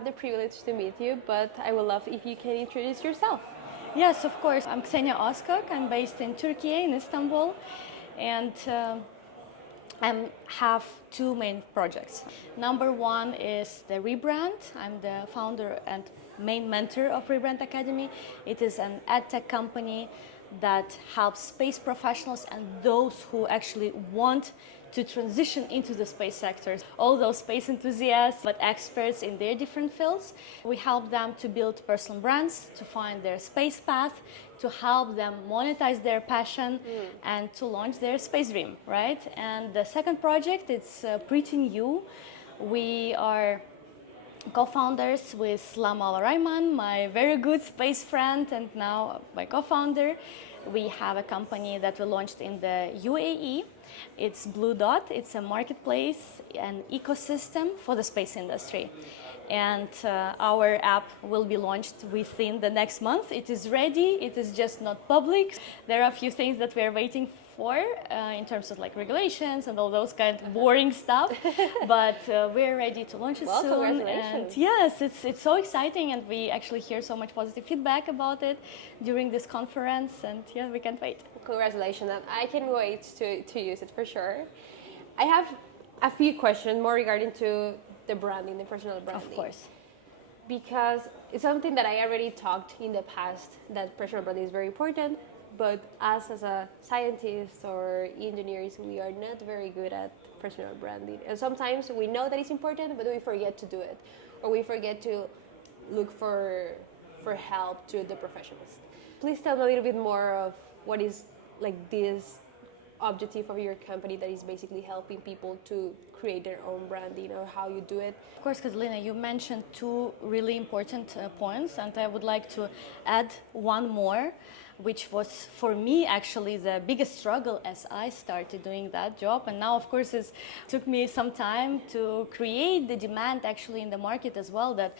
have the privilege to meet you, but I would love if you can introduce yourself. Yes, of course. I'm Ksenia Oskok. I'm based in Turkey, in Istanbul, and I have two main projects. Number one is the Rebrand. I'm the founder and main mentor of Rebrand Academy. It is an edtech company that helps space professionals and those who actually want to transition into the space sectors. All those space enthusiasts, but experts in their different fields. We help them to build personal brands, to find their space path, to help them monetize their passion and to launch their space dream, right? And the second project, it's pretty new. We are co-founders with Lama Al-Rayman, my very good space friend and now my co-founder. We have a company that we launched in the UAE. It's Blue Dot. It's a marketplace, an ecosystem for the space industry. And our app will be launched within the next month. It is ready. It is just not public. There are a few things that we are waiting for in terms of like regulations and all those kind of boring stuff. But we're ready to launch it soon. Congratulations. And yes, it's so exciting, and we actually hear so much positive feedback about it during this conference. And yeah, we can't wait. Congratulations. I can wait to use it for sure. I have a few questions more regarding to the branding, the personal branding. Of course. Because it's something that I already talked in the past, that personal branding is very important, but us as a scientists or engineers, we are not very good at personal branding. And sometimes we know that it's important, but we forget to do it. Or we forget to look for help to the professionals. Please tell me a little bit more of what is like this objective of your company that is basically helping people to create their own branding, or how you do it. Of course, Catalina, you mentioned two really important points, and I would like to add one more, which was for me actually the biggest struggle as I started doing that job. And now, of course, it took me some time to create the demand actually in the market as well, that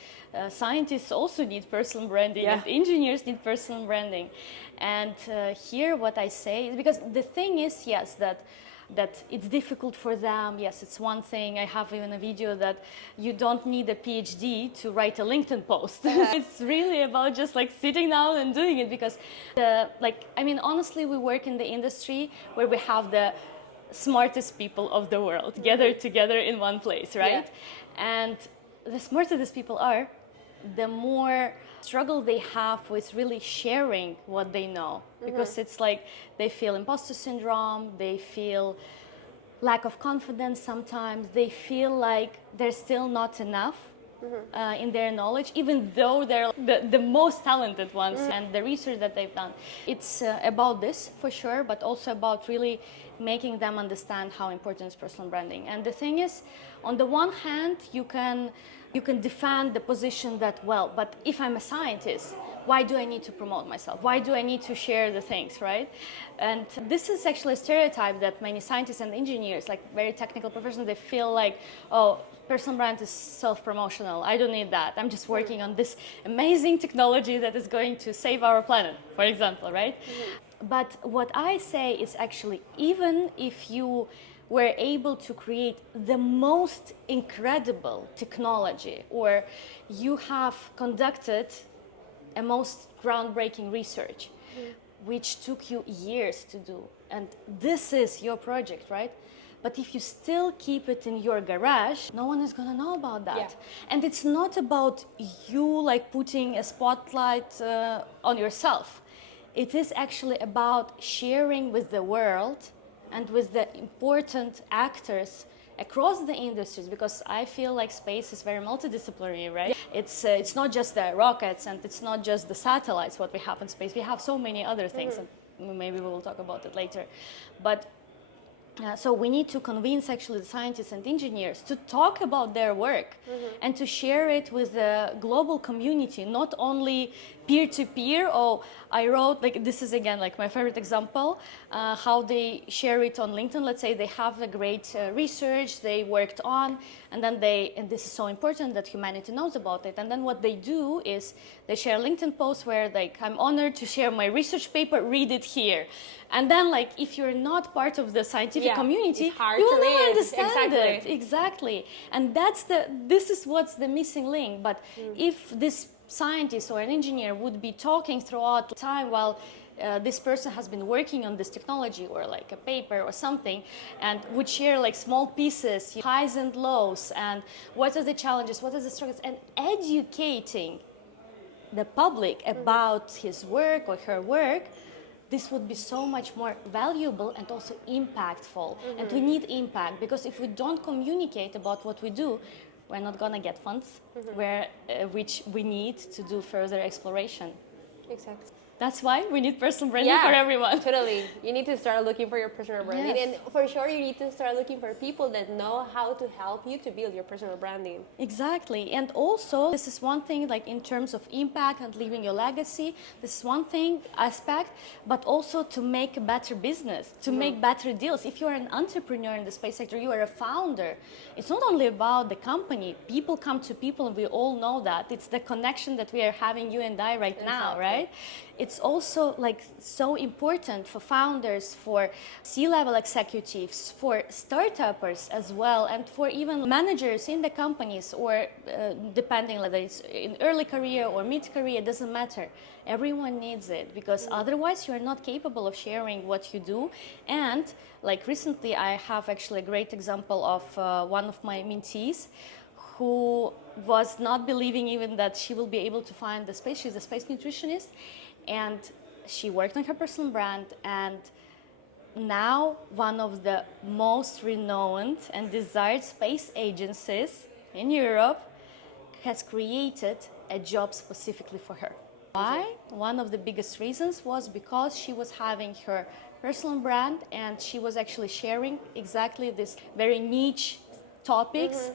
scientists also need personal branding and engineers need personal branding. And here what I say is, because the thing is, yes, that it's difficult for them. Yes, it's one thing. I have even a video that you don't need a PhD to write a LinkedIn post. It's really about just like sitting down and doing it, because honestly, we work in the industry where we have the smartest people of the world gathered together in one place, right? Yeah. And the smarter these people are, the more struggle they have with really sharing what they know, because it's like they feel imposter syndrome, they feel lack of confidence sometimes, they feel like they're still not enough in their knowledge, even though they're the most talented ones. And the research that they've done, it's about this for sure, but also about really making them understand how important is personal branding. And the thing is, on the one hand, you can defend the position that, well, but if I'm a scientist, why do I need to promote myself? Why do I need to share the things, right? And this is actually a stereotype that many scientists and engineers, like very technical professionals, they feel like, oh, personal brand is self-promotional. I don't need that. I'm just working on this amazing technology that is going to save our planet, for example, right? But what I say is actually, even if you were able to create the most incredible technology, or you have conducted a most groundbreaking research, which took you years to do, and this is your project, right? But if you still keep it in your garage, no one is gonna know about that. Yeah. And it's not about you like putting a spotlight on yourself. It is actually about sharing with the world and with the important actors across the industries, because I feel like space is very multidisciplinary, right? Yeah. It's not just the rockets and it's not just the satellites what we have in space. We have so many other things, and maybe we will talk about it later. But so we need to convince actually the scientists and engineers to talk about their work and to share it with the global community, not only peer-to-peer. Oh, I wrote, like, this is again like my favorite example, how they share it on LinkedIn. Let's say they have a great research they worked on, and then and this is so important that humanity knows about it. And then what they do is they share LinkedIn posts where like, I'm honored to share my research paper, read it here. And then like, if you're not part of the scientific specific community, it's hard you to will never read. understand Exactly. it. Exactly. And this is what's the missing link. But if this scientist or an engineer would be talking throughout the time while this person has been working on this technology or like a paper or something, and would share like small pieces, highs and lows, and what are the challenges, what are the struggles, and educating the public about his work or her work, this would be so much more valuable and also impactful. And we need impact, because if we don't communicate about what we do, we're not going to get funds which we need to do further exploration. Exactly. That's why we need personal branding for everyone. Totally. You need to start looking for your personal branding. Yes. And for sure, you need to start looking for people that know how to help you to build your personal branding. Exactly. And also, this is one thing, like in terms of impact and leaving your legacy, this is one thing aspect, but also to make a better business, to make better deals. If you're an entrepreneur in the space sector, you are a founder. It's not only about the company. People come to people, and we all know that. It's the connection that we are having, you and I, right now, right? It's also like so important for founders, for C-level executives, for startuppers as well, and for even managers in the companies, or depending whether it's in early career or mid-career, it doesn't matter. Everyone needs it, because otherwise you are not capable of sharing what you do. And like recently, I have actually a great example of one of my mentees who was not believing even that she will be able to find the space. She's a space nutritionist. And she worked on her personal brand, and now one of the most renowned and desired space agencies in Europe has created a job specifically for her. Why? One of the biggest reasons was because she was having her personal brand, and she was actually sharing exactly this very niche topics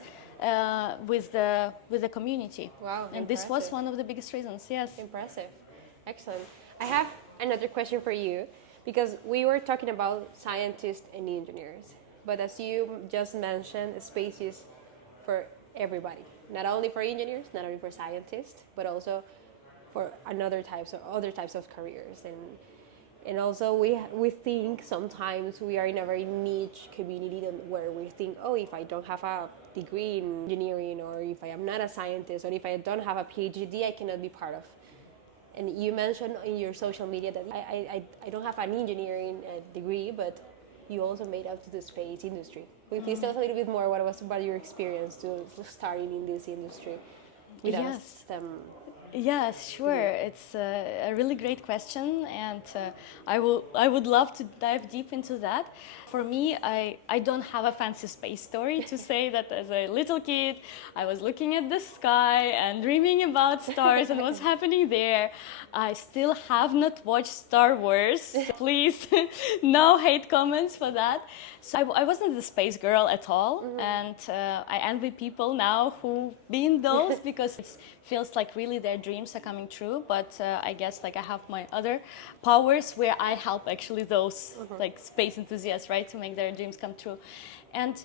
with the community. Wow, and this was one of the biggest reasons. Yes. Impressive. Excellent. I have another question for you, because we were talking about scientists and engineers, but as you just mentioned, space is for everybody, not only for engineers, not only for scientists, but also for other types of careers. And also we think sometimes we are in a very niche community where we think, oh, if I don't have a degree in engineering, or if I am not a scientist, or if I don't have a PhD, I cannot be part of. And you mentioned in your social media that I don't have an engineering degree, but you also made up to the space industry. Will you please tell us a little bit more what was about your experience to starting in this industry with us? Yes, sure. It's a really great question, and I would love to dive deep into that. For me, I don't have a fancy space story to say that as a little kid, I was looking at the sky and dreaming about stars and what's happening there. I still have not watched Star Wars. Please, no hate comments for that. So I wasn't the space girl at all, and I envy people now who been those, because it feels like really their dreams are coming true. But I guess like I have my other powers where I help actually those like space enthusiasts, right, to make their dreams come true. And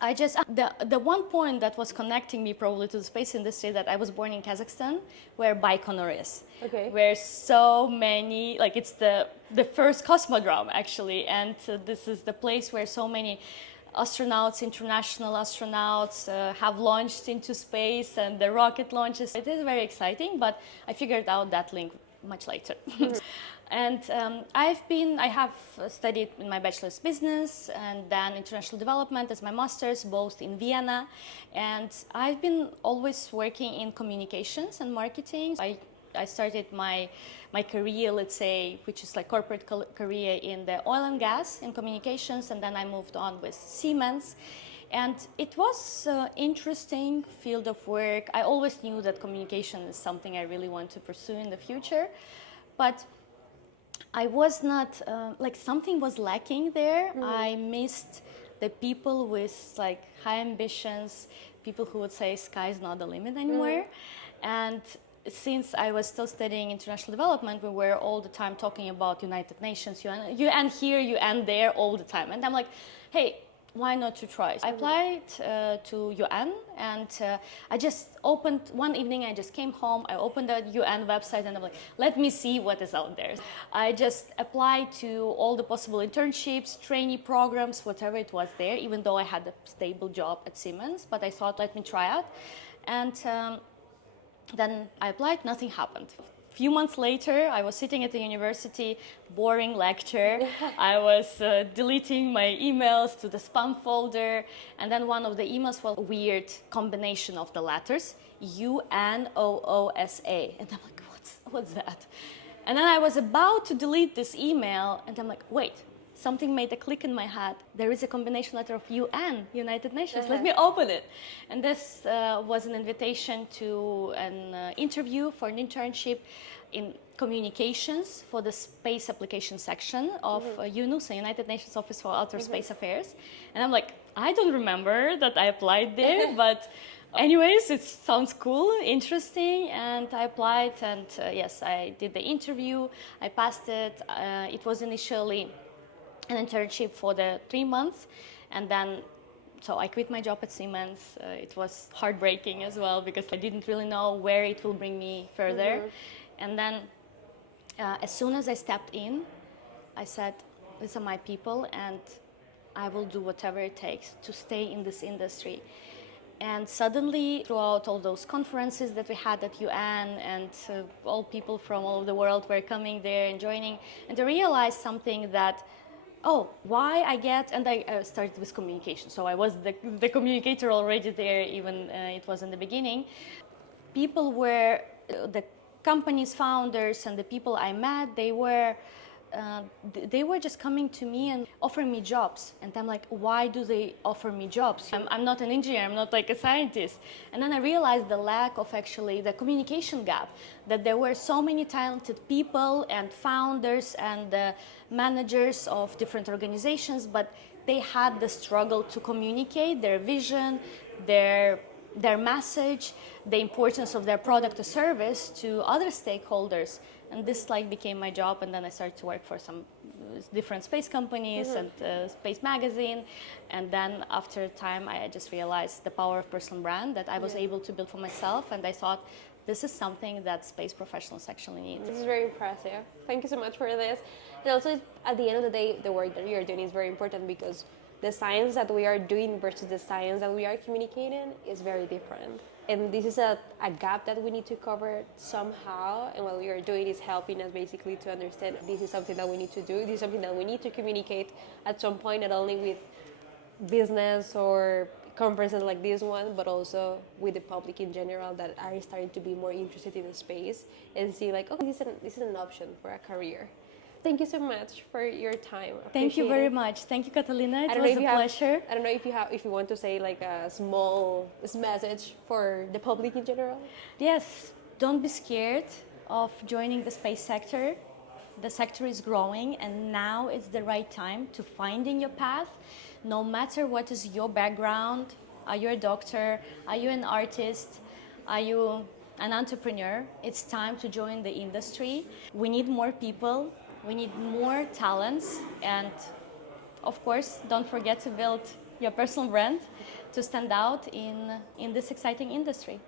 I just, the one point that was connecting me probably to the space industry, that I was born in Kazakhstan, where Baikonur is. Okay. Where so many, like it's the first cosmodrome actually, and this is the place where so many astronauts, international astronauts, have launched into space, and the rocket launches. It is very exciting, but I figured out that link much later. And I have studied in my bachelor's business and then international development as my master's, both in Vienna. And I've been always working in communications and marketing. I started my career, let's say, which is like corporate career in the oil and gas in communications, and then I moved on with Siemens. And it was an interesting field of work. I always knew that communication is something I really want to pursue in the future, but I was not, like something was lacking there. I missed the people with like high ambitions, people who would say sky's not the limit anymore. And since I was still studying international development, we were all the time talking about United Nations, UN here, UN there, all the time. And I'm like, hey, why not to try? I applied to UN, and I just opened, one evening I just came home, I opened the UN website, and I'm like, let me see what is out there. I just applied to all the possible internships, trainee programs, whatever it was there, even though I had a stable job at Siemens, but I thought, let me try out. And then I applied, nothing happened. Few months later, I was sitting at the university, boring lecture. I was deleting my emails to the spam folder, and then one of the emails was a weird combination of the letters, UNOOSA, and I'm like, what's that? And then I was about to delete this email, and I'm like, wait, something made a click in my head. There is a combination letter of UN, United Nations. Let me open it. And this was an invitation to an interview for an internship in communications for the space application section of UNOOSA, United Nations Office for Outer Space Affairs. And I'm like, I don't remember that I applied there, but anyways, it sounds cool, interesting, and I applied, and yes, I did the interview. I passed it. It was initially an internship for the 3 months, and then so I quit my job at Siemens. It was heartbreaking as well because I didn't really know where it will bring me further. And then as soon as I stepped in, I said, these are my people, and I will do whatever it takes to stay in this industry. And suddenly, throughout all those conferences that we had at UN, and all people from all over the world were coming there and joining, and I realized something that, oh, why I get, and I started with communication. So I was the communicator already there, even it was in the beginning. People were, the company's founders and the people I met, they were just coming to me and offering me jobs. And I'm like, why do they offer me jobs? I'm not an engineer, I'm not like a scientist. And then I realized the lack of actually the communication gap, that there were so many talented people and founders and managers of different organizations, but they had the struggle to communicate their vision, their message, the importance of their product or service to other stakeholders. And this like became my job, and then I started to work for some different space companies and space magazine. And then after time, I just realized the power of personal brand that I was able to build for myself, and I thought this is something that space professionals actually need. This is very impressive. Thank you so much for this. And also, at the end of the day, the work that you're doing is very important because the science that we are doing versus the science that we are communicating is very different. And this is a gap that we need to cover somehow. And what we are doing is helping us basically to understand this is something that we need to do. This is something that we need to communicate at some point, not only with business or conferences like this one, but also with the public in general that are starting to be more interested in the space and see like, okay, this is an option for a career. Thank you so much for your time. Thank you very much. Thank you, Catalina. It was a pleasure. I don't know if you want to say like a small message for the public in general. Yes, don't be scared of joining the space sector. The sector is growing, and now it's the right time to finding your path. No matter what is your background, are you a doctor, are you an artist, are you an entrepreneur, it's time to join the industry. We need more people. We need more talents, and of course, don't forget to build your personal brand to stand out in this exciting industry.